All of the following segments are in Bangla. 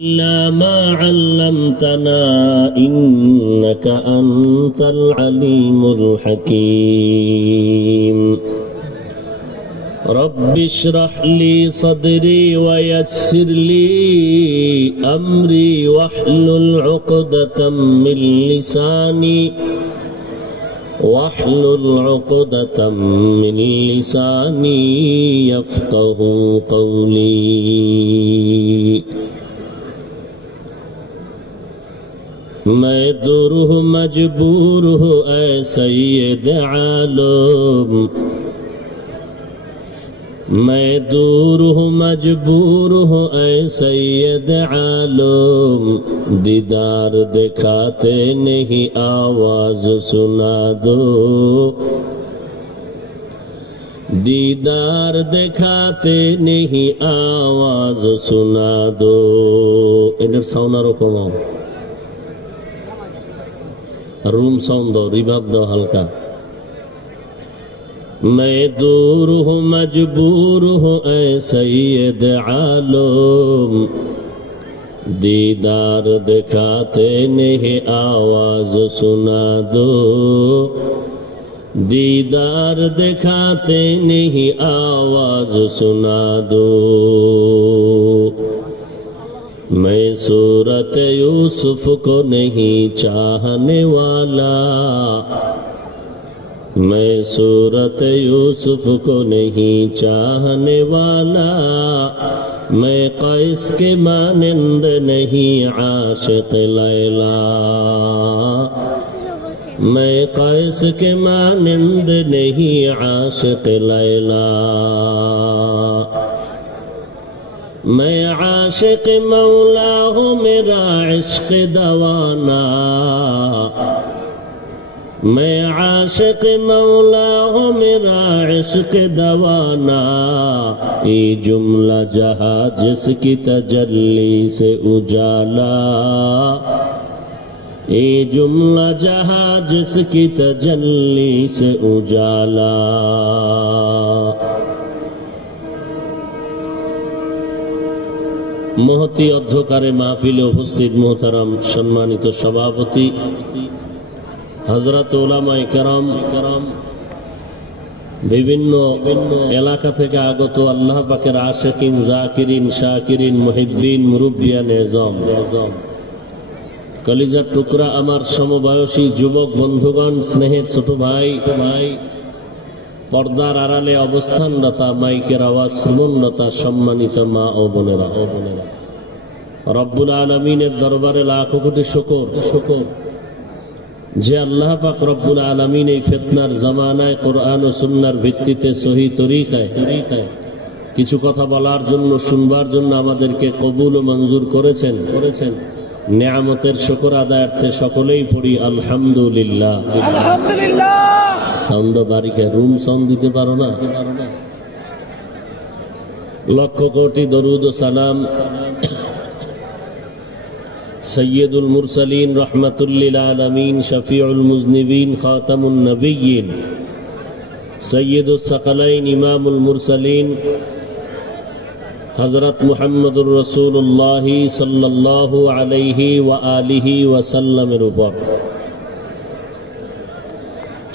إلا ما علمتنا إنك أنت العليم الحكيم رب اشرح لي صدري ويسر لي أمري واحلل عقدة من لساني يفقه قولي میں دور ہوں مجبور ہوں اے سید عالم میں دور ہوں مجبور ہوں اے سید عالم دیدار دکھاتے نہیں آواز سنا دو دیدار دکھاتے نہیں آواز سنا دو এটার সাউন্ড আরো কমাও روم ساؤنڈ دو ریباب دو ہلکا میں دور ہوں مجبور ہوں اے سید عالم دیدار دکھاتے نہیں آواز سنا دو دیدار دکھاتے نہیں آواز سنا دو میں صورت یوسف کو نہیں چاہنے والا میں صورت یوسف کو نہیں چاہنے والا میں قیس کے مانند نہیں عاشق لیلا میں قیس کے مانند نہیں عاشق لیلا میں عاشق مولا ہوں میرا عشق دوانا میں عاشق مولا ہوں میرا عشق دوانا یہ جملہ جہاں جس کی تجلی سے اجالا یہ جملہ جہاں جس کی تجلی سے اجالا মহতি অধ্যকারে মাহফিলে উপস্থিত মোহতারাম সম্মানিত সভাপতি হযরত উলামায়ে কেরাম বিভিন্ন এলাকা থেকে আগত আল্লাহ পাকের আশিকিন জাকিরিন শাকিরিন মুহিব্বিন মুরব্বিয়ান এজম কলিজার টুকরা আমার সমবয়সী যুবক বন্ধুগণ স্নেহের ছোট ভাই পর্দার আড়ালে অবস্থানরতা মাইকের আওয়াজ শ্রবণরতা সম্মানিত মা ও বোনেরা রব্বুল আলামিনের দরবারে লাখো কোটি শুকর যে আল্লাহ পাক রব্বুল আলামিন এই ফিতনার জামানায় কোরআন ও সুন্নাহর ভিত্তিতে সহি তরিকায় কিছু কথা বলার জন্য শুনবার জন্য আমাদেরকে কবুল ও মঞ্জুর করেছেন নিয়ামতের শুকর আদায়ার্থে সকলেই পড়ি আলহামদুলিল্লাহ আলহামদুলিল্লাহ সাউন্ড বাড়িকে রুম সাউন্ড দিতে পারো না লক্ষ কোটি দরুদ ও সালাম সৈয়দুল মুরসালিন রহমাতুল লিল আলামিন শফিউল মুজনিবিন খাতামুন নবিয়্যিন সৈয়দুস সাকালাইন ইমামুল মুরসালিন হযরত মুহাম্মদুর রাসূলুল্লাহ সাল্লাল্লাহু আলাইহি ওয়া আলিহি ওয়া সাল্লামের উপর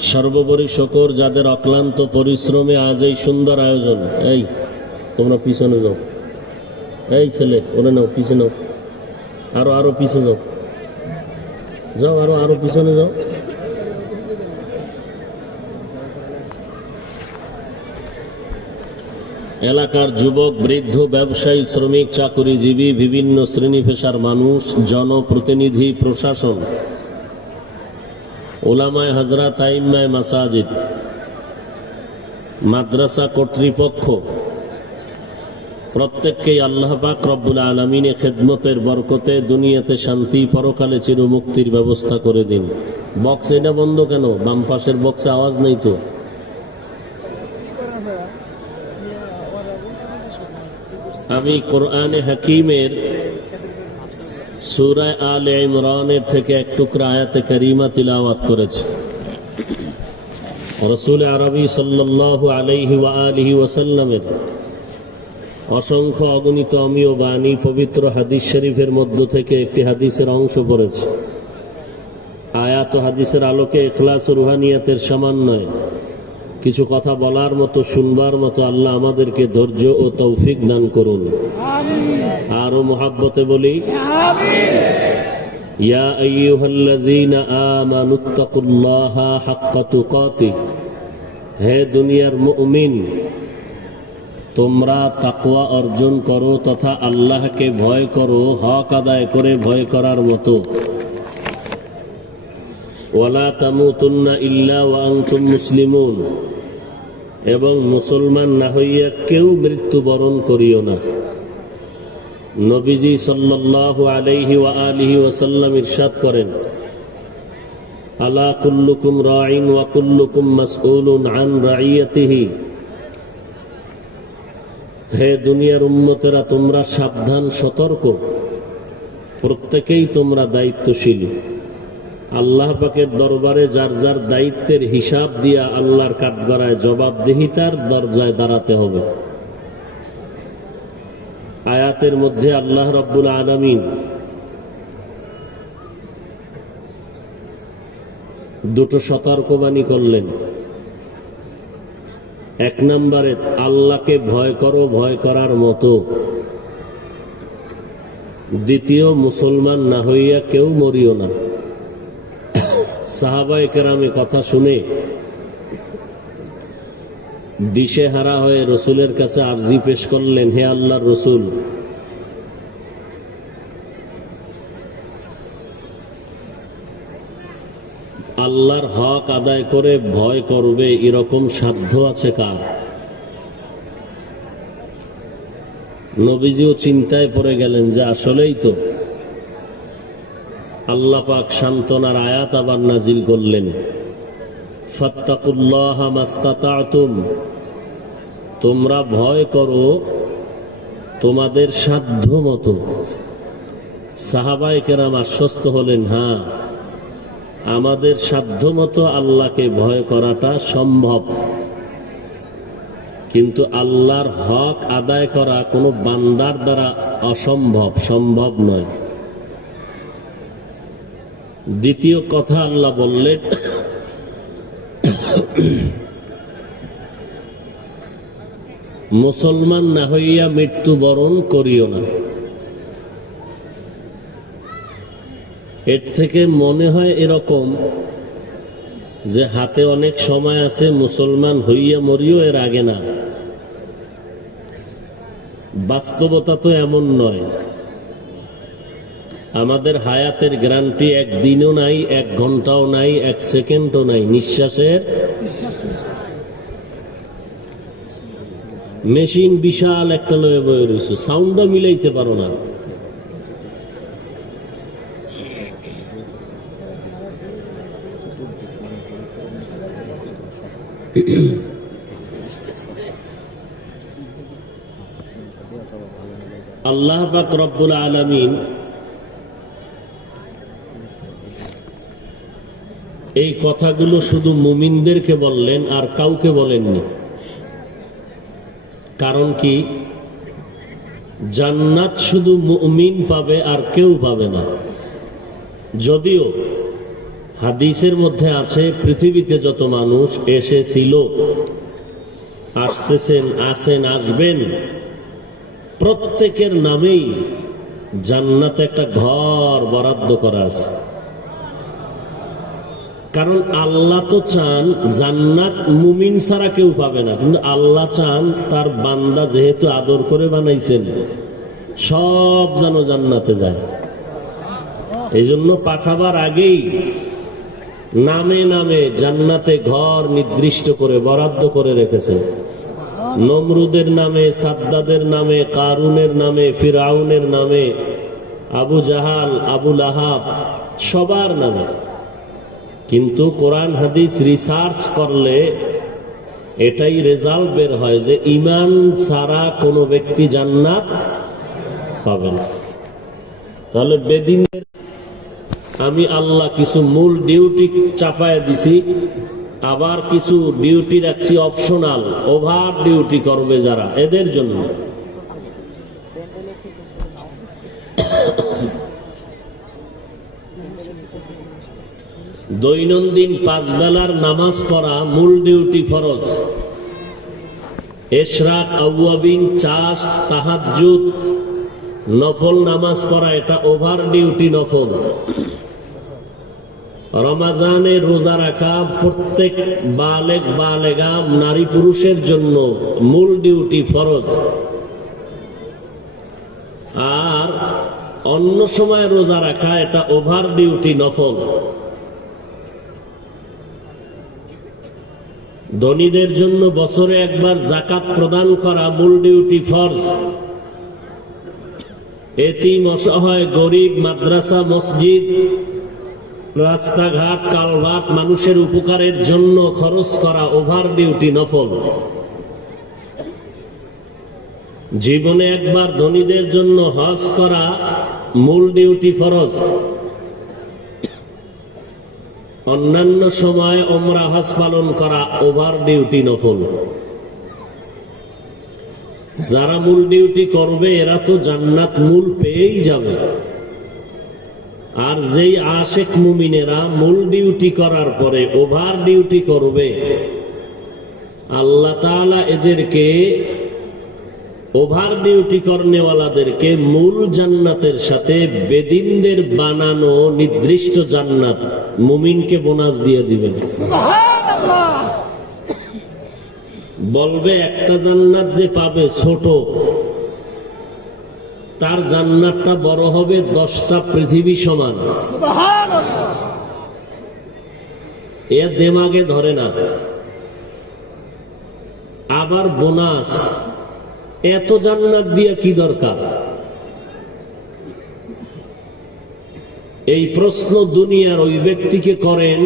সর্বোপরি শুকর যাদের অক্লান্ত পরিশ্রমে আজ এই সুন্দর আয়োজন এই তোমরা পিছনে যাও এই ছেলে ওরে নাও পিছনে নাও আরো পিছনে যাও আরো পিছনে যাও এলাকার যুবক বৃদ্ধ ব্যবসায়ী শ্রমিক চাকুরিজীবী বিভিন্ন শ্রেণী পেশার মানুষ জনপ্রতিনিধি প্রশাসন উলামায়ে হযরত আইম্মায়ে মাসাজিদ মাদ্রাসা কর্তৃপক্ষ প্রত্যেককেই আল্লাহ পাক রব্বুল আলামিনের খেদমতের বরকতে দুনিয়াতে শান্তি পরকালে চিরমুক্তির ব্যবস্থা করে দিন বক্স এটা বন্ধ কেন বাম পাশের বক্সে আওয়াজ নেই তো আমি কোরআনে হাকিমের সূরা আলে ইমরানের থেকে এক টুকরা আয়াতে কারিমা তিলাওয়াত করেছি রাসূল আরবি সাল্লাল্লাহু আলাইহি ওয়া আলিহি ওয়াসাল্লামের অসংখ্য অগণিত অমীয় বাণী পবিত্র হাদিস শরীফের মধ্য থেকে একটি হাদিসের অংশ পড়েছে। আয়াত ও হাদিসের আলোকে ইখলাস ও রুহানিয়াতের সমন্বয়ে কিছু কথা বলার মতো, শুনবার মতো আল্লাহ আমাদেরকে ধৈর্য ও তৌফিক দান করুন। আরো মুহাব্বতে বলি ইয়া আইয়ুহাল্লাযীনা আমানুত্তাকুল্লাহা হাক্কা তুকাতিহ, হে দুনিয়ার মুমিন, তোমরা তাকওয়া অর্জন করো তথা আল্লাহকে ভয় করো হক আদায় করে ভয় করার মতো। ওয়ালা তামুতুন্না ইল্লা ওয়া আনতুম মুসলিমুন, এবং মুসলমান না হইয়া কেউ মৃত্যুবরণ করিও না। নবীজি সাল্লাল্লাহু আলাইহি ওয়া আলিহি ওয়াসাল্লাম ইরশাদ করেন, আলা কুল্লুকুম রাঈন ওয়া কুল্লুকুম মাসউলুন আন রাইয়াতিহি, হে দুনিয়ার উম্মতেরা, তোমরা সাবধান সতর্ক, প্রত্যেকেই তোমরা দায়িত্বশীল। আল্লাহ পাকের দরবারে যার যার দায়িত্বের হিসাব দিয়া আল্লাহর কাঠগড়ায় জবাবদিহিতার দরজায় দাঁড়াতে হবে। আয়াতের মধ্যে আল্লাহ রাব্বুল আলামিন দুটো সতর্কবাণী করলেন। এক নম্বরে আল্লাহকে ভয় করো ভয় করার মতো। দ্বিতীয়, মুসলমান না হইয়া কেউ মরিও না। সাহাবায়ে কেরামে কথা শুনে দিশেহারা হয়ে রসুলের কাছে আরজি পেশ করলেন, হে আল্লাহর রসুল, আল্লাহর হক আদায় করে ভয় করবে এরকম সাধ্য আছে কার? নবীজিও চিন্তায় পড়ে গেলেন যে আসলেই তো। আল্লাহ পাক সান্ত্বনার আয়াত আবার নাজিল করলেন, ফাত্তাকুল্লাহা মাস্তাতাতুম, তোমরা ভয় করো তোমাদের সাধ্য মতো। সাহাবায়ে কেরাম আশ্বস্ত হলেন, হ্যাঁ, আমাদের সাধ্য মতো আল্লাহকে ভয় করাটা সম্ভব, কিন্তু আল্লাহর হক আদায় করা কোনো বান্দার দ্বারা অসম্ভব, সম্ভব নয়। দ্বিতীয় কথা আল্লাহ বললেন, মুসলমান না হইয়া মৃত্যুবরণ করিও না। এর থেকে মনে হয় এরকম যে হাতে অনেক সময় আছে, মুসলমান হইয়া মরিও, এর আগে না। বাস্তবতা তো এমন নয়। আমাদের হায়াতের গ্যারান্টি একদিনও নাই, এক ঘন্টাও নাই, এক সেকেন্ডও নাই। নিঃশ্বাসের মেশিন বিশাল একটা লয়ে বয়ে রয়েছে, সাউন্ডও মিলাইতে পারো না। আল্লাহ পাক রব্বুল আলামিন এই কথাগুলো শুধু মুমিনদেরকে বললেন, আর কাউকে বলেননি। কারণ কি? জান্নাত শুধু মুমিন পাবে, আর কেউ পাবে না। যদিও হাদিসের মধ্যে আছে, পৃথিবীতে যত মানুষ এসেছিল, আসতেছেন, আছেন, আসবেন, প্রত্যেকের নামেই জান্নাতে একটা ঘর বরাদ্দ করা আছে। কারণ আল্লাহ তো চান জান্নাত মুমিন ছাড়া কেউ পাবে না, কিন্তু আল্লাহ চান তার বান্দা যেহেতু আদর করে বানাইছেন, সব যেন জান্নাতে যায়। এই জন্য পাঠাবার আগেই নামে নামে জান্নাতে ঘর নির্দিষ্ট করে বরাদ্দ করে রেখেছেন। নমরুদের নামে, সাদ্দাদের নামে, কারুনের নামে, ফিরাউনের নামে, আবু জাহাল, আবু লাহাব, সবার নামে। কিন্তু কোরআন হাদিস রিসার্চ করলে এটাই রেজাল্ট বের হয় যে ঈমান ছাড়া কোনো ব্যক্তি জান্নাত পাবে না। তাহলে বেদিনের আমি আল্লাহ কিছু মূল ডিউটি চাপায় দিছি, আবার কিছু ডিউটি রাখছি অপশনাল, ওভার ডিউটি করবে যারা, এদের জন্য। দৈনন্দিন 5 বেলার নামাজ পড়া মূল ডিউটি ফরজ। ইশরাক, আওয়াবিন, চাষ, তাহাজ্জুদ, নফল নামাজ পড়া এটা ওভার ডিউটি নফল। রমজানে রোজা রাখা প্রত্যেক বালেগ বালেগা নারী পুরুষের জন্য মূল ডিউটি ফরজ। আর অন্য সময় রোজা রাখা এটা ওভার ডিউটি নফল। ধনীদের জন্য বছরে একবার যাকাত প্রদান করা মূল ডিউটি ফরজ। এতিম, অসহায়, গরিব, মাদ্রাসা, মসজিদ, রাস্তাঘাট, কালভার্ট মানুষের উপকারের জন্য খরচ করা ওভার ডিউটি নফল। জীবনে একবার ধনীদের জন্য হজ করা মূল ডিউটি ফরজ। অন্যান্য সময় ওমরা হজ পালন করা ওভার ডিউটি নফল। যারা মূল ডিউটি করবে এরা তো জান্নাত মূল পেয়েই যাবে। আর যেই আশেক মুমিনেরা মূল ডিউটি করার পরে ওভার ডিউটি করবে, আল্লাহ তাআলা এদেরকে ওভার ডিউটি করনেওয়ালাদেরকে মূল জান্নাতের সাথে বেদিনদের বানানো নির্দিষ্ট জান্নাত মুমিনকে বোনাস দিয়ে দিবেন। সুবহানাল্লাহ। বলবে একটা জান্নাত যে পাবে ছোট, তার জান্নাতটা বড় হবে 10টা পৃথিবী সমান। সুবহানাল্লাহ। এ দিমাগে ধরে না। আবার বোনাস, এত জান্নাত দিয়ে কি দরকার? এই প্রশ্ন দুনিয়ার ওই ব্যক্তিকে করেন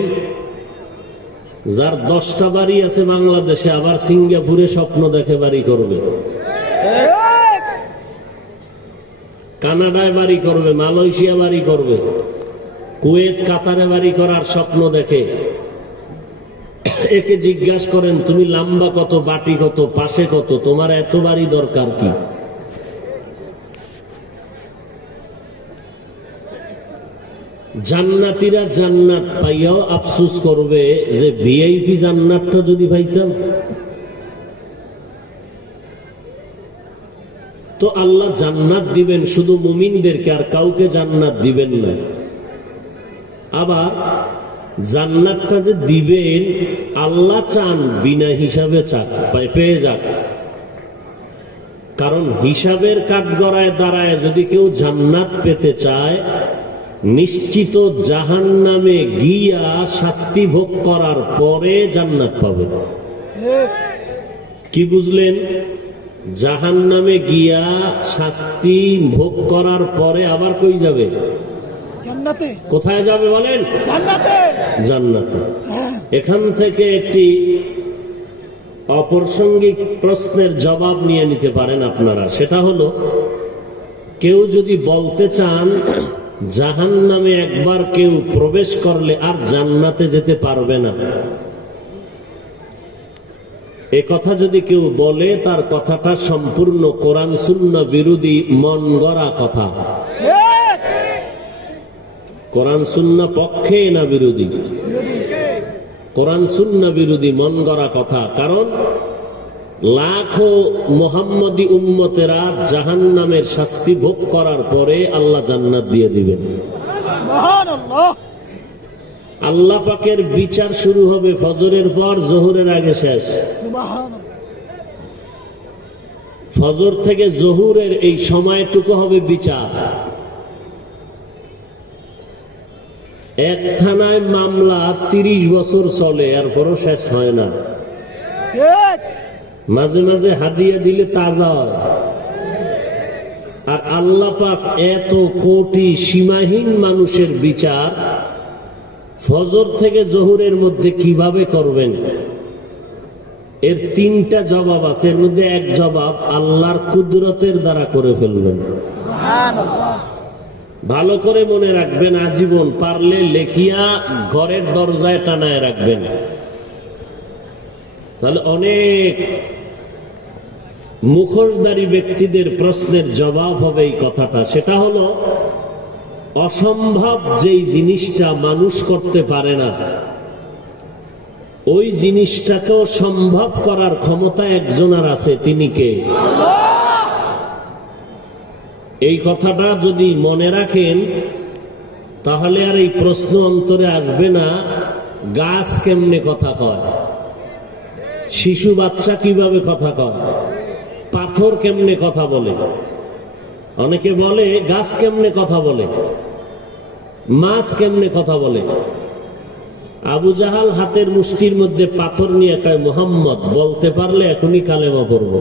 যার 10টা বাড়ি আছে বাংলাদেশে, আবার সিঙ্গাপুরে স্বপ্ন দেখে বাড়ি করবে, কানাডায় বাড়ি করবে, মালয়েশিয়া বাড়ি করবে, কুয়েত, কাতারে বাড়ি করার স্বপ্ন দেখে। একে জিজ্ঞাসা করেন তুমি লম্বা কত, বাটি কত, পাশে কত, তোমার এত বাড়ি দরকার কি? জান্নাতীরা জান্নাত পাইয়াও আফসোস করবে যে ভিআইপি জান্নাতটা যদি পাইতাম। তো আল্লাহ জান্নাত দিবেন শুধু মুমিনদেরকে, আর কাউকে জান্নাত দিবেন না। আবার জান্নাতটা যে দিবেন আল্লাহ চান বিনা হিসাবে চাক, পেয়ে যাক। কারণ হিসাবের কাঠগড়ায় দাঁড়ায় যদি কেউ জান্নাত পেতে চায়, নিশ্চিত জাহান্নামে গিয়া শাস্তি ভোগ করার পরে জান্নাত পাবে। কি বুঝলেন? জাহান্নামে গিয়া শাস্তি ভোগ করার পরে আবার কই যাবে? জান্নাতে। কোথায় যাবে বলেন? জান্নাতে। জান্নাতে। এখান থেকে একটি অপ্রাসঙ্গিক প্রশ্নের জবাব নিয়ে নিতে পারেন আপনারা। সেটা হলো, কেউ যদি বলতে চান জাহান্নামে একবার কেউ প্রবেশ করলে আর জান্নাতে যেতে পারবে না, এ কথা যদি কেউ বলে তার কথাটা সম্পূর্ণ কোরআন সুন্নাহ বিরোধী, মন গড়া কথা। কোরআন সুন্নাহ পক্ষে না বিরোধী? কোরআন সুন্নাহ বিরোধী, মন গড়া কথা। কারণ লাখো মুহাম্মদী উম্মতেরা জাহান্নামের শাস্তি ভোগ করার পরে আল্লাহ জান্নাত দিয়ে দিবেন। আল্লাহ পাকের বিচার শুরু হবে ফজরের পর, জোহরের আগে শেষ। ফজর থেকে জোহরের এই সময়টুকু হবে বিচার। এক থানায় মামলা 30 বছর চলে, এরপরও শেষ হয় না। মাঝে মাঝে হাদিয়া দিলে তাজা হয়। আর আল্লাহ পাক এত কোটি সীমাহীন মানুষের বিচার ফজর থেকে জোহরের মধ্যে কিভাবে করবেন? এর 3টা জবাব আছে। এর মধ্যে এক জবাব আল্লাহর কুদরতের দ্বারা করে ফেলবেন। ভালো করে মনে রাখবেন, আজীবন পারলে লেখিয়া ঘরের দরজায় টানায় রাখবেন। তাহলে অনেক মুখোশধারী ব্যক্তিদের প্রশ্নের জবাব হবে এই কথাটা। সেটা হলো, অসম্ভব যেই জিনিসটা মানুষ করতে পারে না, ওই জিনিসটাকেও সম্ভব করার ক্ষমতা একজনের আছে। তিনি কে? এই কথাটা যদি মনে রাখেন তাহলে আর এই প্রশ্ন অন্তরে আসবে না, গাছ কেমনে কথা কয়, শিশু বাচ্চা কিভাবে কথা কয়, পাথর কেমনে কথা বলে। অনেকে বলে গাছ কেমনে কথা বলে, মাছ কেমনে কথা বলে। আবু জাহাল হাতের মুষ্টির মধ্যে পাথর নিয়ে কয়, মুহাম্মদ বলতে পারলে এখনই কালেমা পড়ব।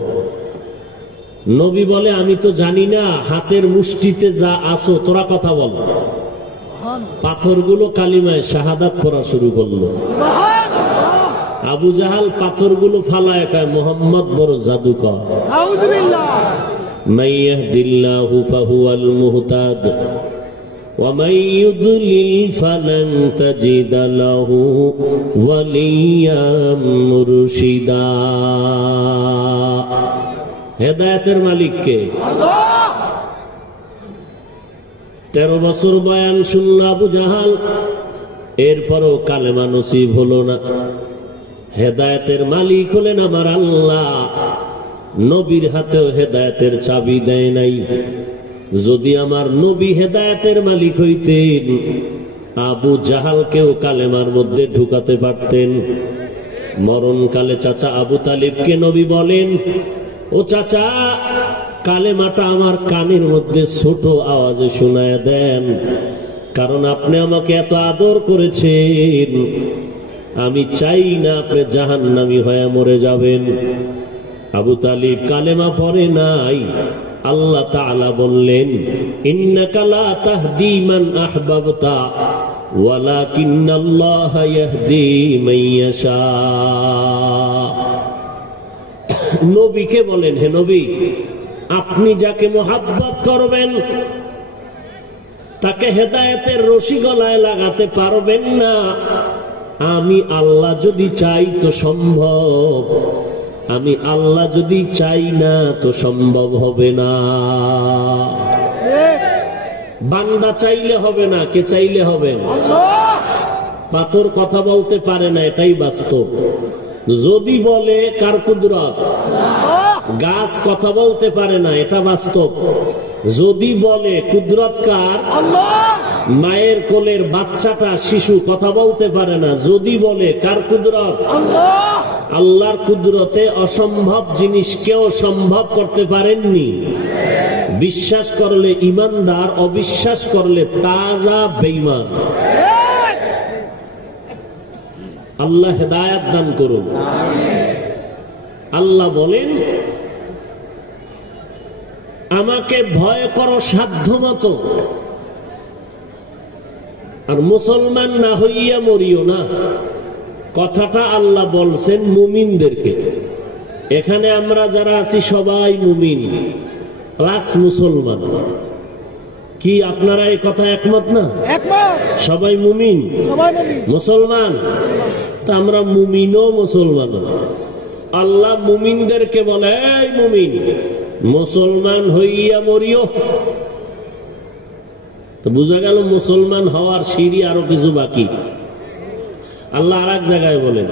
নবী বলে, আমি তো জানি না, হাতের মুষ্টিতে যা আসো তোরা কথা বল। পাথরগুলো কালিমায় শাহাদাত পড়া শুরু করলো। আবু জাহাল পাথরগুলো ফালায় কয়, মুহাম্মদ বড় জাদুকর। মান ইয়াহদিল্লাহু ফাহুয়াল মুহতাদ ওয়া মান ইউদ্লিল ফালান তাজিদা লাহু ওয়ালিয়্যাম মুরশিদা। হেদায়েতের মালিক কে? আল্লাহ। 13 বছর বয়ান শুনল আবু জাহাল, এরপরও কালেমা নসিব হলো না। হেদায়েতের মালিক হলেন আমার আল্লাহ। নবীর হাতেও হেদায়েতের চাবি দেয় নাই। যদি আমার নবী হেদায়েতের মালিক হইতেন, আবু জাহালকেও কালেমার মধ্যে ঢুকাতে পারতেন। মরণকালে চাচা আবু তালিবকে নবী বলেন, ও চাচা, কালেমাটা আমার কানের মধ্যে ছোট আওয়াজে শোনায় দেন, কারণ আপনি আমাকে এত আদর করেছেন। আমি চাই না আপনি জাহান্নামী হয়ে মরে যাবেন। আবু তালিব কালেমা পড়ে নাই। আল্লাহ তাআলা বললেন, ইন্নাকা লা তাহদি মান আহবাবতা ওয়ালাকিন্নাল্লাহা ইয়াহদি মান ইয়াশা। নবীকে বলেন, হে নবী, আপনি যাকে মোহাব্বত করবেন তাকে হেদায়েতের রশি গলায় লাগাতে পারবেন না। আমি আল্লাহ যদি চাই তো সম্ভব, আমি আল্লাহ যদি চাই না তো সম্ভব হবে না। বান্দা চাইলে হবে না, কে চাইলে হবে? পাথর কথা বলতে পারে না, এটাই বাস্তব। যদি বলে কার কুদরত? গাছ কথা বলতে পারে না, এটা বাস্তব। যদি বলে কুদরত কার? মায়ের কোলের বাচ্চাটা শিশু কথা বলতে পারে না, যদি বলে কার কুদরত? আল্লাহর কুদরতে অসম্ভব জিনিস কেউ সম্ভব করতে পারেননি। বিশ্বাস করলে ইমানদার, অবিশ্বাস করলে তাজা বেঈমান। আল্লাহ হেদায়েত দান করুন। আল্লাহ বলেন, আমাকে ভয় করো সাধ্য মতো, আর মুসলমান না হইয়া মরিও না। কথাটা আল্লাহ বলছেন মুমিনদেরকে। এখানে আমরা যারা আছি সবাই মুমিন প্লাস মুসলমান। কি আপনারা এই কথা একমত না? সবাই মুমিন, মুসলমান। তা আমরা মুমিনও মুসলমান। আল্লাহ মুমিনদেরকে বলে, এই মুমিন, মুসলমান হইয়া মরিও। তো বুঝা গেল মুসলমান হওয়ার সিঁড়ি আরো কিছু বাকি। আল্লাহ আরেক জায়গায় বলেন,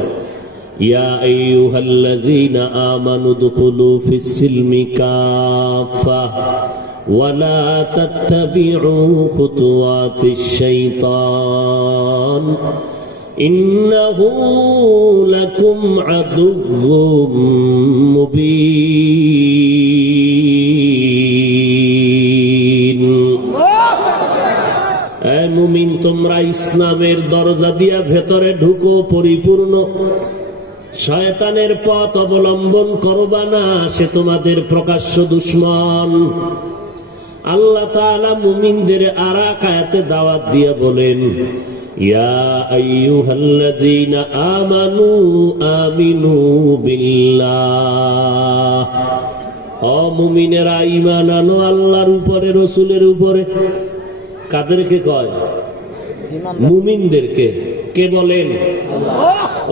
ইয়া আইয়ুহাল্লাযীনা আমানু দুখুলু ফিস-সিলমি কাফা ওয়া লা তাত্তাবিউ খুতুওয়াতিশ শাইতান ইন্নাহু লাকুম আদুউম মুবিন। মুমিন, তোমরা ইসলামের দরজা দিয়া ভেতরে ঢুকো পরিপূর্ণ। শয়তানের পথ অবলম্বন করবা না, সে তোমাদের প্রকাশ্য দুশমন। আল্লাহ তাআলা মুমিনদের আরেক আয়াতে দাওয়াত দিয়ে বলেন, ইয়া আইয়ুহাল্লাযীনা আমানু আমিনু বিল্লাহ। ও মুমিনেরা, ঈমান আনো আল্লাহর উপরে, রাসূলের উপরে। কাদেরকে কয়? মুমিনদেরকে। কে বলেন?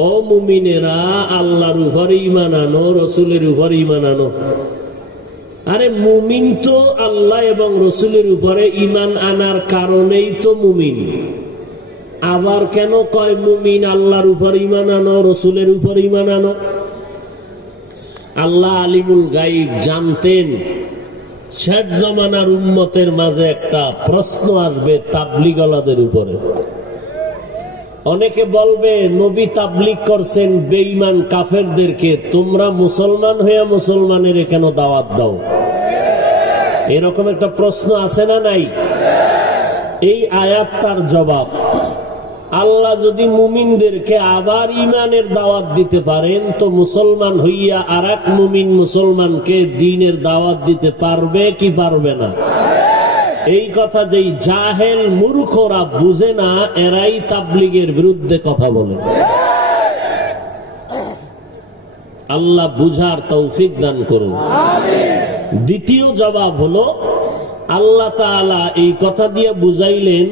ও মুমিনেরা, আল্লাহর উপরে ঈমান আনো, রাসূলের উপরে ঈমান আনো। আরে মুমিন তো আল্লাহ এবং রসুলের উপরে ঈমান আনার কারণেই তো মুমিন। আবার কেন কয় মুমিন আল্লাহর উপর ঈমান আনো, রসুলের উপর ঈমান আনো? আল্লাহ আলিমুল গায়ব জানতেন শেষ জমানার উম্মতের মাঝে একটা প্রশ্ন আসবে তাবলীগওয়ালাদের উপরে। অনেকে বলবে নবী তাবলীগ করছেন বেঈমান কাফেরদেরকে, তোমরা মুসলমান হইয়া মুসলমানের কেন দাওয়াত দাও? এরকম একটা প্রশ্ন আছে না নাই? এই আয়াত তার জবাব। আল্লাহ যদি মুমিনদেরকে আবার ইমানের দাওয়াত দিতে পারেন, তো মুসলমান হইয়া আর এক মুমিন মুসলমানকে দ্বীনের দাওয়াত দিতে পারবে কি পারবে না? এই কথা যেই জাহেল মূর্খরা বুঝে না, এরাই তাবলীগের বিরুদ্ধে কথা বলে। আল্লাহ বুঝার তৌফিক দান করুন। দ্বিতীয় জবাব হলো, আল্লাহ তাআলা এই কথা দিয়ে বুঝাইলেন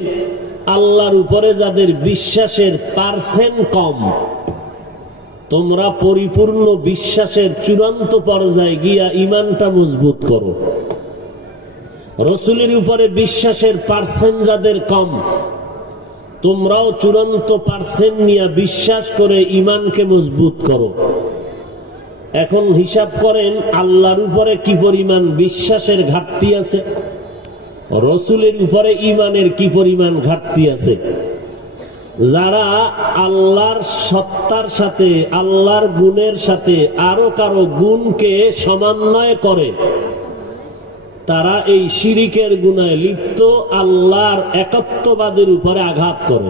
আল্লাহর উপরে যাদের বিশ্বাসের পার্সেন্ট কম, তোমরা পরিপূর্ণ বিশ্বাসের চূড়ান্ত পর্যায়ে গিয়া ইমানটা মজবুত করো। রসুলের উপরে বিশ্বাসের পার্সেন্ট যাদের কম, তোমরাও চূড়ান্ত পার্সেন্ট নিয়ে বিশ্বাস করে ইমানকে মজবুত করো। এখন হিসাব করেন আল্লাহর উপরে কি পরিমাণ বিশ্বাসের ঘাটতি আছে, রসুলের উপরে ইমানের কি পরিমাণ ঘাটতি আছে। যারা আল্লাহর সত্তার সাথে, আল্লাহর গুণের সাথে আরো কারো গুণকে সমন্বয় করে, তারা এই শিরিকের গুনায় লিপ্ত, আল্লাহর একত্ববাদের উপরে আঘাত করে।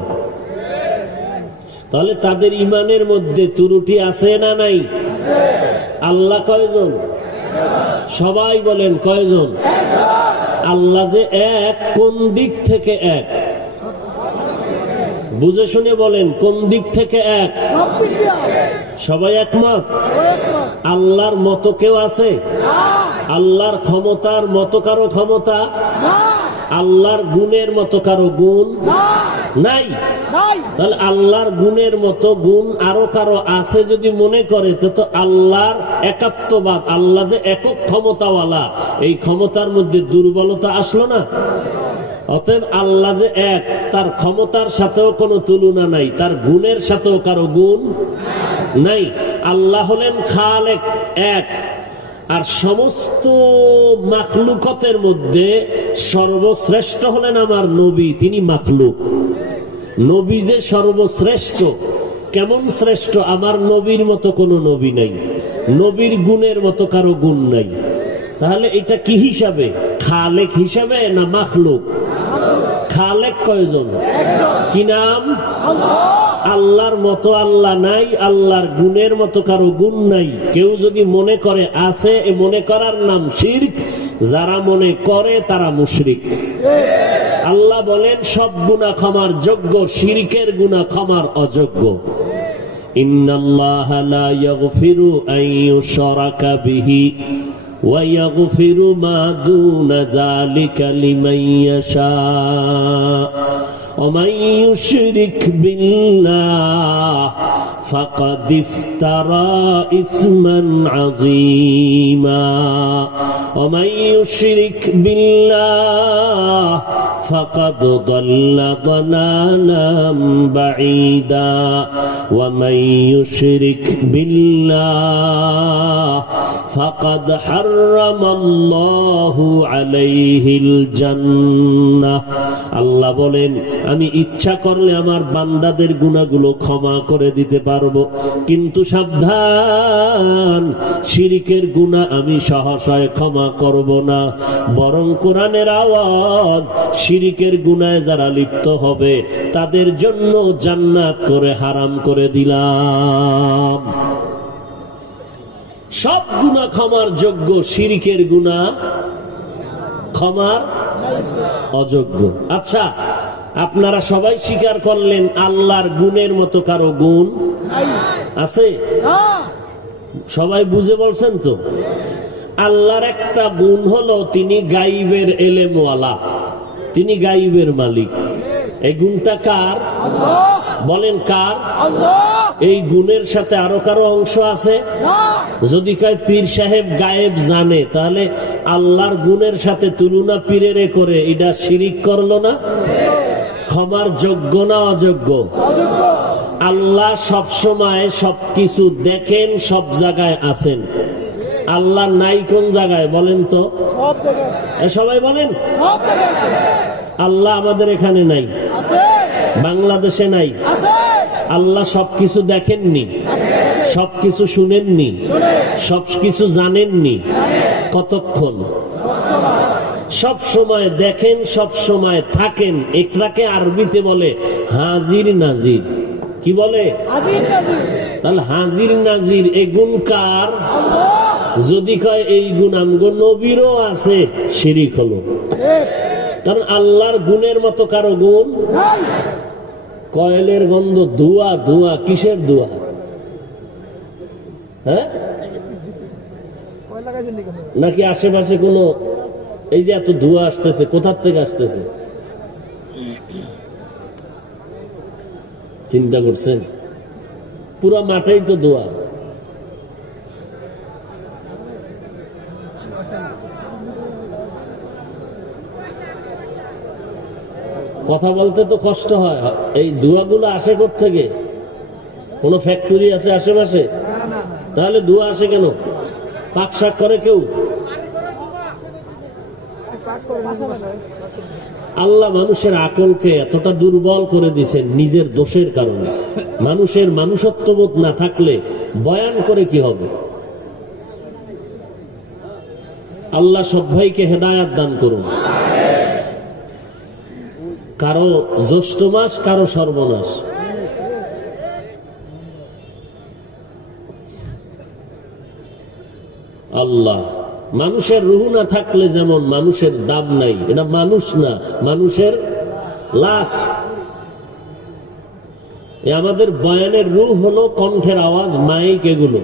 তাহলে তাদের ইমানের মধ্যে ত্রুটি আছে না নাই? আল্লাহ কয়জন? সবাই বলেন কয়জন? আল্লাহ যে এক, কোন দিক থেকে এক? বুঝে শুনে বলেন, কোন দিক থেকে এক? সবাই একমত? আল্লাহর মতো কেউ আছে? আল্লাহর ক্ষমতার মতো কারো ক্ষমতা? আল্লাহর গুণের মতো কারো গুণ নাই। তাহলে আল্লাহর গুণের মতো গুণ আরো কারো আছে যদি মনে করে, তো আল্লাহর একাত্মবাদ, আল্লাহ যে একক ক্ষমতাওয়ালা, এই ক্ষমতার মধ্যে দুর্বলতা আসলো না? অতএব আল্লাহ যে এক, তার ক্ষমতার সাথেও কোনো তুলনা নাই, তার গুণের সাথেও কারো গুণ নাই। আল্লাহ হলেন খালেক, এক। আর সমস্ত মাখলুকতের মধ্যে সর্বশ্রেষ্ঠ হলেন আমার নবী, তিনি মাখলুক। নবী যে সর্বশ্রেষ্ঠ, কেমন শ্রেষ্ঠ? আমার নবীর মতো কোনো নবী নাই, নবীর গুণের মতো কারো গুণ নাই। তাহলে এটা কি হিসাবে? খালেক হিসাবে না মাখলুক? খালেক কয়জন? কি নাম? আল্লাহর মতো আল্লাহ নাই, আল্লাহর গুণের মতো কারো গুণ নাই। কেউ যদি মনে করে আছে, এ মনে করার নাম শিরক। যারা মনে করে তারা মুশরিক। আল্লাহ বলেন সব গুনাহ ক্ষমার যোগ্য, শিরকের গুনাহ ক্ষমার অযোগ্য। ইন্নাল্লাহা লা ইয়াগফিরু আন ইউশরাকা বিহি ওয়া ইয়াগফিরু মা দুনা যালিকা লিমান ইয়াশা ওয়া মান ইউশরিক বিল্লাহ ফাকাদ ইফতারা ইসমান আযীমা ওয়া মান ইউশরিক বিল্লাহ ফাকাদ দাল্লা দালালাম বাঈদা ওয়া মান ইউশরিক বিল্লাহ ফাকাদ হারামাল্লাহু আলাইহিল জান্নাহ। আল্লাহ বলেন আমি ইচ্ছা করলে আমার বান্দাদের গুনাহগুলো ক্ষমা করে দিতে পারবো, কিন্তু সাবধান, শিরকের গুনাহ আমি সহসায় ক্ষমা করব না। বরং কোরআনের আওয়াজ, শিরকের গুনাহে যারা লিপ্ত হবে তাদের জন্য জান্নাত করে হারাম করে দিলাম। সব গুনাহ ক্ষমার যোগ্য, শিরকের গুনাহ ক্ষমার অযোগ্য। আচ্ছা, আপনারা সবাই স্বীকার করলেন আল্লাহর গুণের মতো কারো গুণ আছে? সবাই বুঝে বলছেন তো? আল্লাহর একটা গুণ হলো তিনি গাইবের এলেমওয়ালা, তিনি গাইবের মালিক। এই গুণটা কার? বলেন কার? আল্লাহ। এই গুণের সাথে আরো কারো অংশ আছে? না। যদি কয় পীর সাহেব গায়েব জানে, তাহলে আল্লাহর গুণের সাথে তুলনা পীরের করে এটা শিরিক করলো না? ক্ষমার যোগ্য না অযোগ্য? অযোগ্য। আল্লাহ সব সময় সবকিছু দেখেন, সব জায়গায় আছেন। আল্লাহ নাই কোন জায়গায় বলেন তো? সব জায়গায় আছে। সবাই বলেন। সব জায়গায় আছে। আল্লাহ আমাদের এখানে নাই, আছে। বাংলাদেশে নাই। আছে। আল্লাহ সবকিছু দেখেননি, আছে। সবকিছু শুনেননি, শুনে। সবকিছু জানেননি। কতক্ষণ? সব সময় দেখেন, সব সময় থাকেন। একটাকে আরবিতে বলে হাজির নাজির। কি বলে? হাজির নাজির। তাহলে হাজির নাজির এ গুণ কার? আল্লাহ। যদি কয় এই গুণ আমগো নবীরও আছে, শিরিক হলো। ঠিক। কারণ আল্লাহর গুণের মতো কারো গুণ নাই। কয়েলের গন্ধ, ধোঁয়া ধোঁয়া। কিসের ধোঁয়া? হ্যাঁ, কয় লাগাইছেন দিকে? নাকি আশেপাশে কোনো এই যে এত ধোঁয়া আসতেছে, কোথার থেকে আসতেছে চিন্তা করছেন? পুরো মাঠেই তো ধোঁয়া। কথা বলতে তো কষ্ট হয়। এই ধোঁয়াগুলো আসে কোত্থেকে? কোনো ফ্যাক্টরি আছে আশেপাশে? তাহলে ধোঁয়া আসে কেন? পাক শাক করে কেউ? আল্লাহ মানুষের আকলকে এতটা দুর্বল করে দিয়েছেন নিজের দোষের কারণে। মানুষের মানুষত্ববোধ না থাকলে বয়ান করে কি হবে? আল্লাহ সব ভাইকে হেদায়াত দান করুন। কারো জ্যৈষ্ঠ মাস, কারো সর্বনাশ। আল্লাহ মানুষের রুহ না থাকলে যেমন মানুষের দাম নাই, এটা মানুষ না, মানুষের লাশ। আমাদের বয়ানের রুহ হলো কণ্ঠের আওয়াজ, মাইক, এগুলো।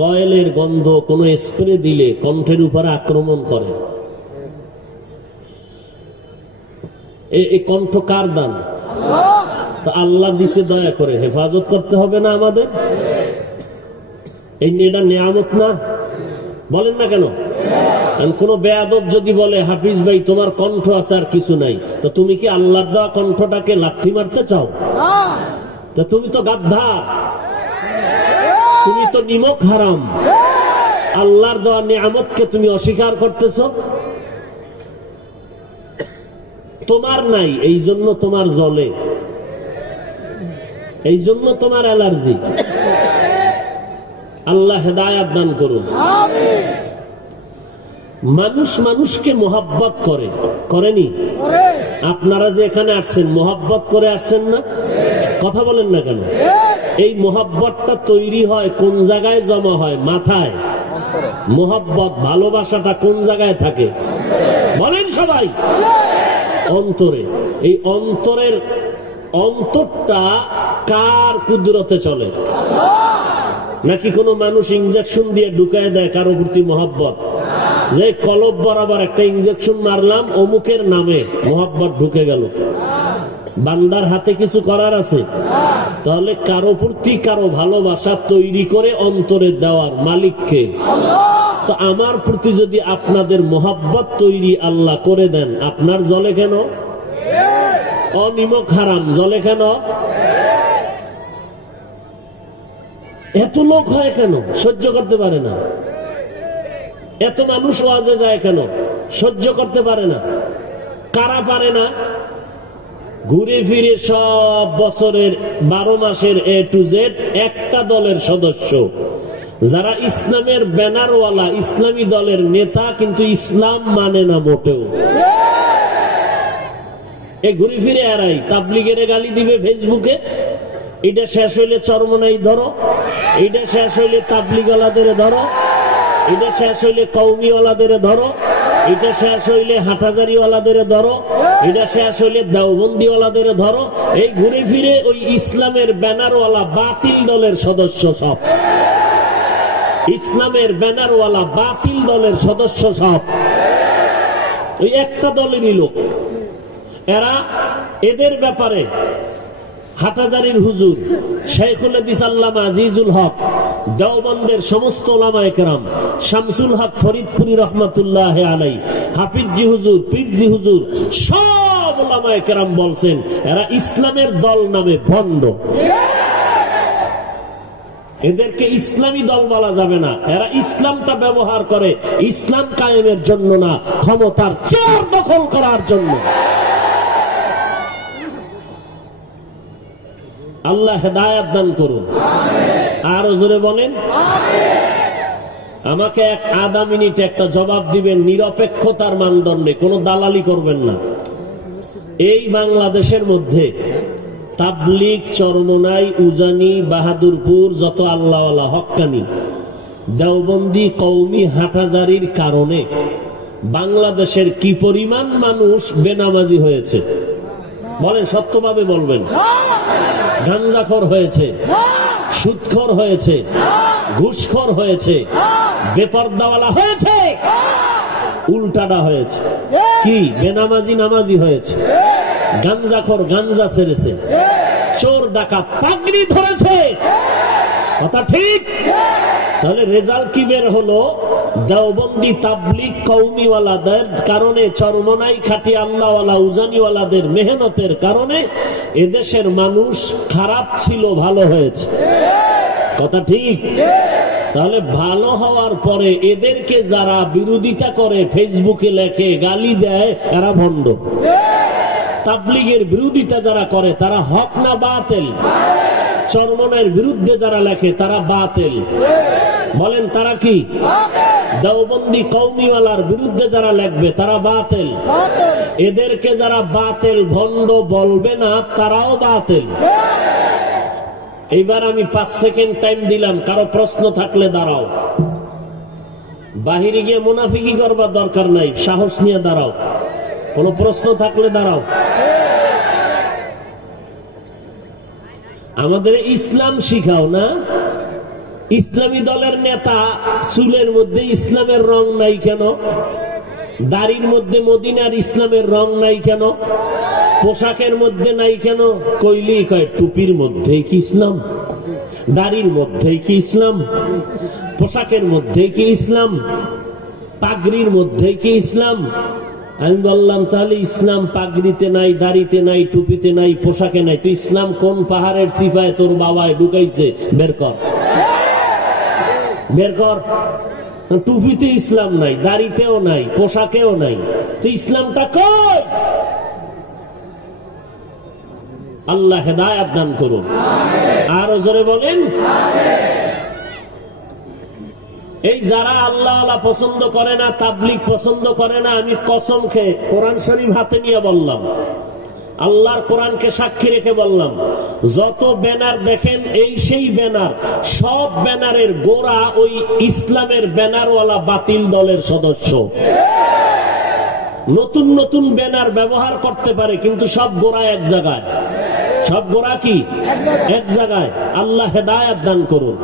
কয়েলের গন্ধ কোনো স্প্রে দিলে কণ্ঠের উপরে আক্রমণ করে। এই কণ্ঠ কার দান? তো আল্লাহ দিছে, দয়া করে হেফাজত করতে হবে না আমাদের? এটা নিয়ামত না? বলেন না কেন? কোন বেয়াদব যদি বলে হাফিজ ভাই তোমার কণ্ঠ আছে আর কিছু নাই, তো তুমি কি আল্লাহর দেওয়া কণ্ঠটাকে লাথি মারতে চাও? তা তুমি তো গাদ্ধা, তুমি তো নিমক হারাম। আল্লাহর দেওয়া নিয়ামতকে তুমি অস্বীকার করতেছো। তোমার নাই, এই জন্য তোমার জ্বলে, এই জন্য তোমার অ্যালার্জি। আল্লাহ হেদায়াত দান করুন। মানুষ মানুষকে মোহাব্বত করে, করেনি? আপনারা যে এখানে আসছেন মোহাব্বত করে আসছেন না? কথা বলেন না কেন? এই মোহাব্বতটা তৈরি হয় কোন জায়গায়? জমা হয় মাথায়। মোহাব্বত, ভালোবাসাটা কোন জায়গায় থাকে? বলেন সবাই। অন্তরে। এই অন্তরের অন্তরটা কার কুদরতে চলে? নাকি কোনো মানুষ ইনজেকশন দিয়ে ঢুকায় দেয় কারো প্রতি মোহাব্বত? যে কলব বরাবর একটা ইনজেকশন মারলাম অমুকের নামে, মোহাব্বত ঢুকে গেল। বান্দার হাতে কিছু করার আছে? তাহলে কারো প্রতি কারো ভালোবাসা তৈরি করে অন্তরে দেওয়ার মালিককে। তো আমার প্রতি যদি আপনাদের মোহাব্বত তৈরি আল্লাহ করে দেন, আপনার জ্বলে কেন? অনিমক হারাম জ্বলে কেন? এত লোক হয় কেন? সহ্য করতে পারে না। এত মানুষ ওয়াজে যায় কেন? সহ্য করতে পারে না। কারা পারে না? ঘুরে ফিরে সব বছরের 12 মাসের A to Z একটা দলের সদস্য, যারা ইসলামের ব্যানারওয়ালা, ইসলামী দলের নেতা, কিন্তু ইসলাম মানে না মোটেও। এই ঘুরে ফিরে এরাই তাবলিগের গালি দিবে ফেসবুকে। এটা শেষ হইলে চরমনাই ধরো, এটা শেষ হইলে তাবলিগওয়ালাদের ধরো, এটা শেষ হইলে কওমিওয়ালাদের ধরো, এটা শেষ হইলে হাটহাজারিওয়ালাদের ধরো, এটা শেষ হইলে দেওবন্দিওয়ালাদের ধরো। এই ঘুরে ফিরে ওই ইসলামের ব্যানারওয়ালা বাতিল দলের সদস্য সব। ইসলামের ব্যানারওয়ালা বাতিল দলের সদস্য সব ওই একটা দলেরই লোক। এরা এদের ব্যাপারে হাটহাজারীর হুজুর শাইখুল হাদিস আল্লামা আজিজুল হক, দেওবন্দের সমস্ত ওলামায়ে কেরাম, শামসুল হক ফরিদপুরি রহমাতুল্লাহ আলাইহি, হাফিজি হুজুর, পীরজি হুজুর, সব ওলামায়ে কেরাম বলছেন এরা ইসলামের দল নামে ভণ্ড। এদেরকে ইসলামী দল বলা যাবে না। এরা ইসলামটা ব্যবহার করে ইসলাম কায়েমের জন্য না, ক্ষমতার চেয়ার দখল করার জন্য। আল্লাহ হেদায়েত দান করুন। আরো জোরে বলেন। আমাকে আধা মিনিট একটা জবাব দিবেন নিরপেক্ষতার মানদণ্ডে, কোনো দালালি করবেন না। এই বাংলাদেশের মধ্যে তাবলিগ, চরমনাই, উজানি, বাহাদুরপুর, যত আল্লাহওয়ালা হক্কানি দেওবন্দি কওমি হাটহাজারীর কারণে বাংলাদেশের কি পরিমাণ মানুষ বেনামাজি হয়েছে বলেন, সত্যভাবে বলবেন। গাঞ্জাখোর হয়েছে, সুদখোর হয়েছে, ঘুষখোর হয়েছে, বেপরদাওয়ালা হয়েছে, উল্টাটা হয়েছে। কি? বেনামাজি নামাজি হয়েছে, গাঞ্জাখোর গাঞ্জা ছেড়েছে, চোর ডাকাত পাগড়ি ধরেছে। কথা ঠিক? তাহলে রেজাল্ট কি বের হলো? দেওবন্দি তাবলিগ কওমিওয়ালাদের কারণে, চরমনাই খাঁটি আল্লাহওয়ালা উজানিওয়ালাদের মেহনতের কারণে এদেশের মানুষ খারাপ ছিল, ভালো হয়েছে। কথা ঠিক? তাহলে ভালো হওয়ার পরে এদেরকে যারা বিরোধিতা করে, ফেসবুকে লেখে, গালি দেয়, এরা ভণ্ড। তাবলিগের বিরোধিতা যারা করে তারা হক না বাতিল? চরমনাইয়ের বিরুদ্ধে যারা লেখে তারা বাতিল। বলেন তারা কি? দেওবন্দি কওমিওয়ালার বিরুদ্ধে যারা লিখবে তারা বাতিল। এদেরকে যারা বাতিল ভণ্ড বলবে না তারাও বাতিল। এইবার আমি 5 সেকেন্ড টাইম দিলাম, কারো প্রশ্ন থাকলে দাঁড়াও। বাহিরে গিয়ে মুনাফিকি করবার দরকার নাই, সাহস নিয়ে দাঁড়াও। কোন প্রশ্ন থাকলে দাঁড়াও। আমাদের ইসলাম শিখাও না? ইসলামী দলের নেতা চুলের মধ্যে ইসলামের রং নাই কেন? দাড়ির মধ্যে মদিনার ইসলামের রং নাই কেন? পোশাকের মধ্যে নাই কেন? কইলেই কয় টুপির মধ্যেই কি ইসলাম, দাড়ির মধ্যেই কি ইসলাম, পোশাকের মধ্যেই কি ইসলাম, পাগড়ির মধ্যেই কি ইসলাম? আমি বললাম তাহলে ইসলাম পাগড়িতে নাই, দাড়িতে নাই, টুপিতে নাই, পোশাকে নাই, তো ইসলাম কোন পাহাড়ের সিফায় তোর বাবায় ঢুকাইছে? বের কর, বের কর। টুপিতে ইসলাম নাই, দাড়িতেও নাই, পোশাকেও নাই, তো ইসলামটা কই? আল্লাহ হেদায়েত দান করুন। আরো জোরে বলেন। এই যারা আল্লাহ পছন্দ করে না, তাবলিগ পছন্দ করে না, আমি কসম খেয়ে কোরআন শরীফ হাতে নিয়ে বললাম, আল্লাহর কোরআনকে সাক্ষী রেখে বললাম, যত ব্যানার দেখেন এই সেই ব্যানার, সব ব্যানারের গোড়া ওই ইসলামের ব্যানারওয়ালা বাতিল দলের সদস্য। নতুন নতুন ব্যানার ব্যবহার করতে পারে কিন্তু সব গোড়া এক জায়গায়। সব গোড়া কি? এক জায়গায়। আল্লাহ হেদায়েত দান করুন।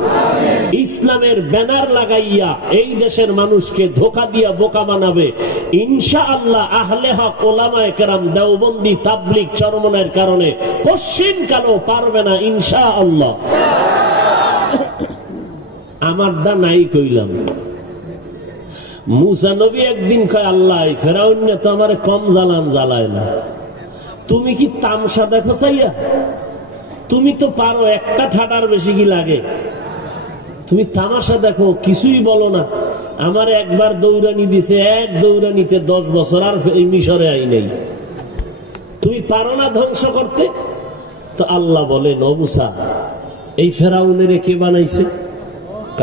ইসলামের ব্যানার লাগাইয়া এই দেশের মানুষকে ধোঁকা দিয়া বোকা বানাবে ইনশাআল্লাহ আহলে হক ওলামায়ে কেরাম দেওবন্দি তাবলিগ চরমনাইয়ের কারণে পশ্চিম কালো পারবে না ইনশাআল্লাহ। আমার দা নাই কইলাম। মুসা নবী একদিন কয়, আল্লাহ ফেরাউন তো আমারে কম জ্বালান জ্বালায় না, তুমি কি তামসা দেখো চাইয়া? তুমি তো পারো, একটা ঠাডার বেশি কি লাগে? তুমি তামাশা দেখো, কিছুই বলো না। আমার একবার দৌড়ানি দিছে, এক দৌড়ানিতে 10 বছর, আর এই মিশরে আই নাই। তুমি পারো না ধ্বংস করতে? তো আল্লাহ বলেন, ও মুসা, এই ফেরাউনের কে বানাইছে?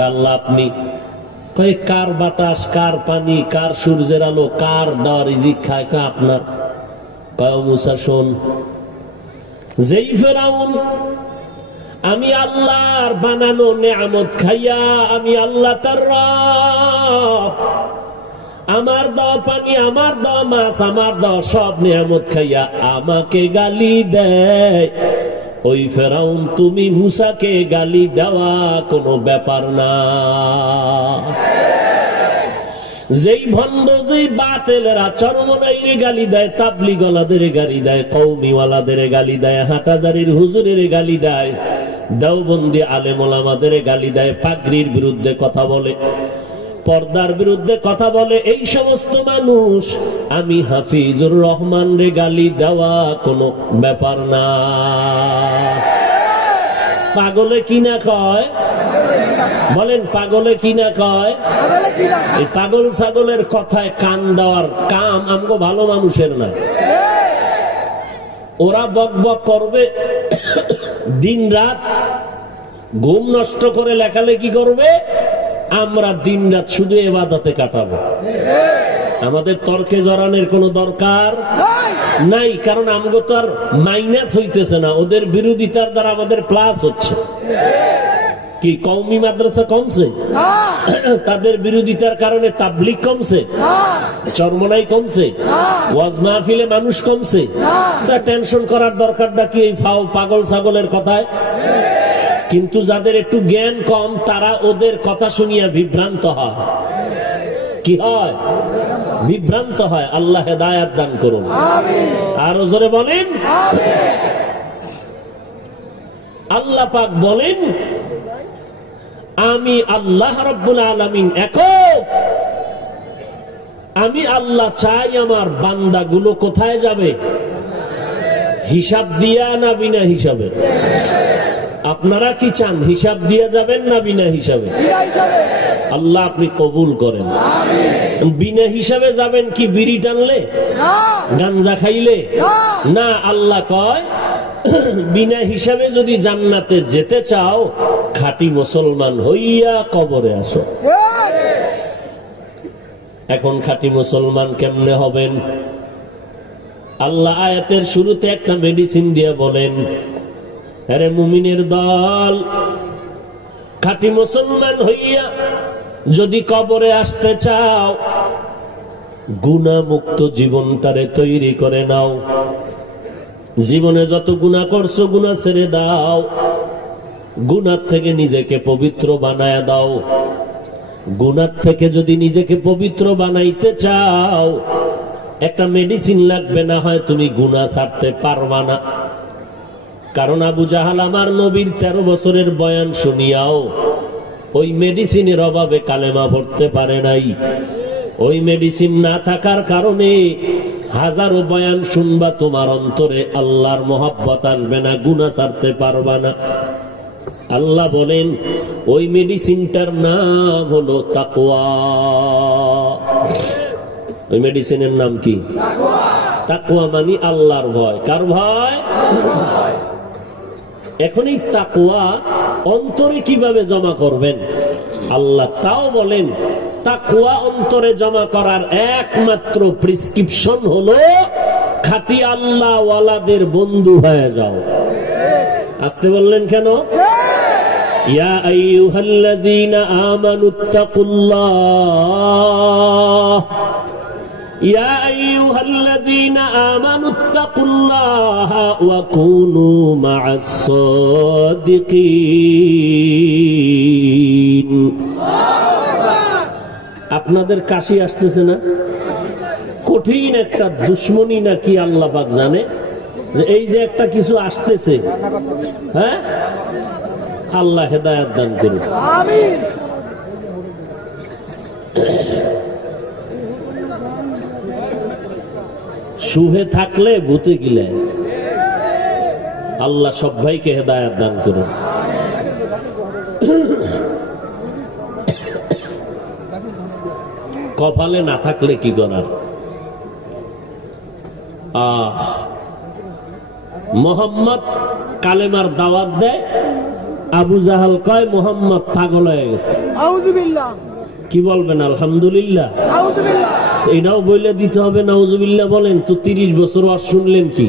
আল্লাহ আপনি। কয় কার বাতাস, কার পানি, কার সূর্যের আলো, কার দেওয়া রিজিক খায়? কয় আপনার। কয় মুসা শোন, যেই ফেরাউন আমি আল্লাহর বানানো নেয়ামত খাইয়া, আমি আল্লাহ তার রব, আমার দেওয়া পানি, আমার দেওয়া মাছ, আমার দেওয়া সব নেয়ামত খাইয়া আমাকে গালি দেয়, ওই ফেরাউন তুমি মুসাকে গালি দেওয়া কোনো ব্যাপার না। যেই ভণ্ড যেই বাতেলেরা চরমনাইরে গালি দেয়, তাবলিগওয়ালাদের গালি দেয়, কওমিওয়ালাদের গালি দেয়, হাটাজারির হুজুরের গালি দেয়, দেওবন্দি আলেম ওলামাদের গালি দেয়, পাগড়ির বিরুদ্ধে কথা বলে, পর্দার বিরুদ্ধে কথা বলে, এই সমস্ত মানুষ আমি হাফিজুর রহমান রে গালি দেওয়া কোনো ব্যাপার না। পাগলে কি না কয় বলেন, পাগলে কি না কয়? এই পাগল ছাগলের কথায় কান দেওয়ার কাম আমগো ভালো মানুষের না। ওরা বক বক করবে দিন রাত, ঘুম নষ্ট করে লেখালেখি করবে, আমরা দিন রাত শুধু ইবাদতে কাটাবো। আমাদের তর্কে জড়ানোর কোনো দরকার নাই, কারণ আমগো তো আর মাইনাস হইতেছে না, ওদের বিরোধিতার দ্বারা আমাদের প্লাস হচ্ছে। কি কওমি মাদ্রাসা কমছে? তাদের বিরোধিতার কারণে তাবলীগ কমছে, চরমনাই কমছে, ওয়াজ মাহফিলে মানুষ কমছে। তা টেনশন করার দরকারটা কি এই ফাও পাগল ছাগলের কথায়? কিন্তু যাদের একটু জ্ঞান কম, তারা ওদের কথা শুনিয়া বিভ্রান্ত হয়। কি হয়? বিভ্রান্ত হয়। আল্লাহ হেদায়াত দান করুন। আরো জোরে বলেন। আল্লাহ পাক বলেন, আমি আল্লাহ রাব্বুল আলামিন একক। আমি আল্লাহ চাই আমার বান্দাগুলো কোথায় যাবে? হিসাব দিয়া না বিনা হিসাবে? আপনারা কি চান হিসাব দিয়া যাবেন না বিনা হিসাবে? আল্লাহ আপনি কবুল করেন। বিনা হিসাবে যাবেন কি বিড়ি টানলে, গাঞ্জা খাইলে? না, আল্লাহ কয় বিনা হিসাবে যদি জান্নাতে যেতে চাও, খাঁটি মুসলমান হইয়া কবরে আসো। এখন খাঁটি মুসলমান কেমনে হবেন? আল্লাহ আয়াতের শুরুতে একটা মেডিসিন দিয়ে বলেন, আরে মুমিনের দল, খাঁটি মুসলমান হইয়া যদি কবরে আসতে চাও, গুনাহমুক্ত জীবনটারে তৈরি করে নাও। জীবনে যত গুনাহ করছো গুনাহ ছেড়ে দাও, গুনাহ থেকে নিজেকে পবিত্র বানায়া দাও। গুনাহ থেকে যদি নিজেকে পবিত্র বানাইতে চাও, একটা মেডিসিন লাগবে, না হয় তুমি গুনাহ ছাড়তে পারবা না। কারণ আবু জাহাল আমার নবীর 13 বছরের বয়ান শুনিয়াও ওই মেডিসিনের অভাবে কালেমা পড়তে পারে নাই। ওই মেডিসিন না থাকার কারণে হাজারো বয়ান শুনবা, তোমার অন্তরে আল্লাহর মহব্বত আসবে না, গুনাহ ছাড়তে পারবা না। আল্লাহ বলেন ওই মেডিসিনটার নাম হলো তাকওয়া। ওই মেডিসিনের নাম কি? তাকওয়া মানে আল্লাহর ভয়। কার ভয়? এখন এই তাকওয়া অন্তরে কিভাবে জমা করবেন? আল্লাহ তাও বলেন তাকওয়া অন্তরে জমা করার একমাত্র প্রেসক্রিপশন হলো খাঁটি আল্লাহ ওয়ালাদের বন্ধু হয়ে যাও। আসতে বললেন কেন? ইয়া আইয়ুহাল্লাযীনা আমানুত্তাকুল্লাহ, ইয়া আইয়ুহাল্লাযীনা আমানুত্তাকুল্লাহ ওয়া কুনু মা'আস সাদিকিন। আপনাদের কাশি আসতেছে না? কঠিন একটা দুশ্মনী নাকি আল্লাহ পাক জানে, যে এই যে একটা কিছু আসতেছে। হ্যাঁ, আল্লাহ হেদায়েত দান করুন। আমিন। সুহে থাকলে ভূতে গিলে। আল্লাহ সব ভাইকে হেদায়েত দান করুন। কপালে না থাকলে কি করার? মোহাম্মদ কালেমার দাওয়াত দেয়, আবু জাহাল কয় মোহাম্মদ পাগল হয়ে গেছে। আউযুবিল্লাহ। কি বলবেন? আলহামদুলিল্লাহ। আউযুবিল্লাহ। এটাও বলে দিতে হবে নাউজুবিল্লাহ বলেন তো। 30 বছর আর শুনলেন কি?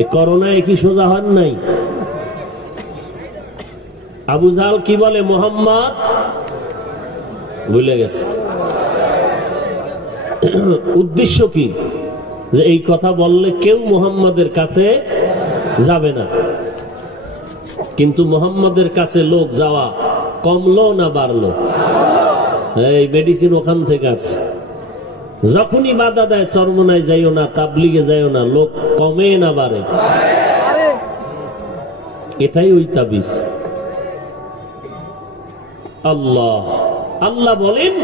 এই করোনায় কি সোজা হন নাই? আবু জাহাল কি বলে? মোহাম্মদ ভুলে গেছে। উদ্দেশ্য কি? যে এই কথা বললে কেউ মুহাম্মাদের কাছে যাবে না। কিন্তু মুহাম্মাদের কাছে লোক যাওয়া কমলো না বাড়লো? এই মেডিসিন ওখান থেকে আসছে। যখনই বাধা দেয় চরমনায় যাইও না, তাবলিগে যাইও না, লোক কমে না বাড়ে, আরে এটাই ওই তাবিজ। আল্লাহ আল্লাহ বলেন,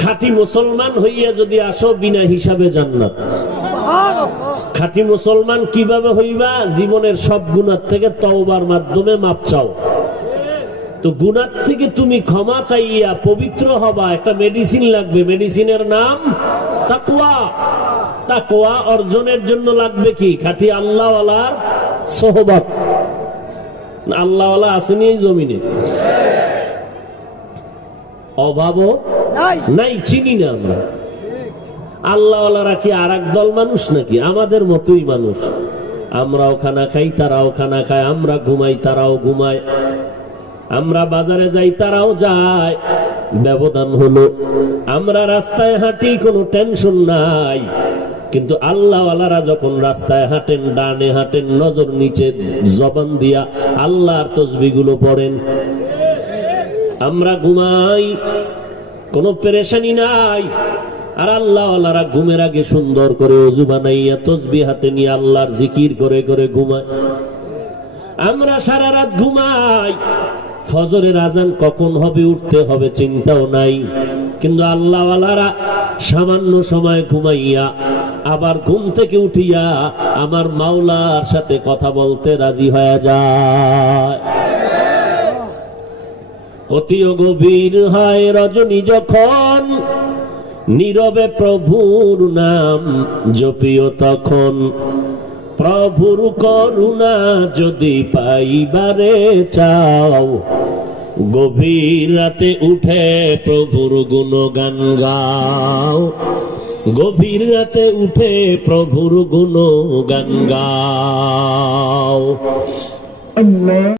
খাঁটি মুসলমান হইয়া যদি আসো বিনা হিসাবে জান্নাত। সুবহানাল্লাহ। খাঁটি মুসলমান কিভাবে হইবা? জীবনের সব গুনাহ থেকে তওবার মাধ্যমে মাপ চাও। তো গুনাহ থেকে তুমি ক্ষমা চাইয়া পবিত্র হবা, একটা মেডিসিন লাগবে, মেডিসিনের নাম তাকওয়া। তাকওয়া অর্জনের জন্য লাগবে কি? খাঁটি আল্লাহওয়ালার সোহবত। আল্লাহওয়ালা আসেনি এই জমিনে? অভাবও নাই নাই, চিনি না আমরা। আল্লাহওয়ালারা কি আর এক দল মানুষ নাকি? আমাদের মতোই মানুষ। আমরাও খানা খাই, তারাও খানা খায়, আমরা ঘুমাই, তারাও ঘুমায়, আমরা বাজারে যাই, তারাও যায়। ব্যবধান হলো আমরা রাস্তায় হাঁটি, কোনো টেনশন নাই। কিন্তু আল্লাহওয়ালারা যখন রাস্তায় হাঁটেন, ডানে হাঁটেন, নজর নিচে, জবান দিয়া আল্লাহর তসবিহগুলো পড়েন। আমরা ঘুমাই, কোনো পেরেশানি নাই। আর আল্লাহওয়ালারা ঘুমের আগে সুন্দর করে ওযু বানাইয়া তসবিহ হাতে নিয়ে আল্লাহর জিকির করে করে ঘুমায়। আমরা সারা রাত ঘুমাই, ফজরের আজান কখন হবে, উঠতে হবে চিন্তাও নাই। কিন্তু আল্লাহওয়ালারা সামান্য সময় ঘুমাইয়া আবার ঘুম থেকে উঠিয়া আমার মাওলার সাথে কথা বলতে রাজি হয়ে যায়। অতিও গভীর হয় রজনী যখন, নীরবে প্রভুর নাম জপিও তখন। প্রভুর করুণা যদি পাইবারে চাও, গভীর রাতে উঠে প্রভুর গুণগান গাও। গভীর রাতে উঠে প্রভুর গুণগান গাও।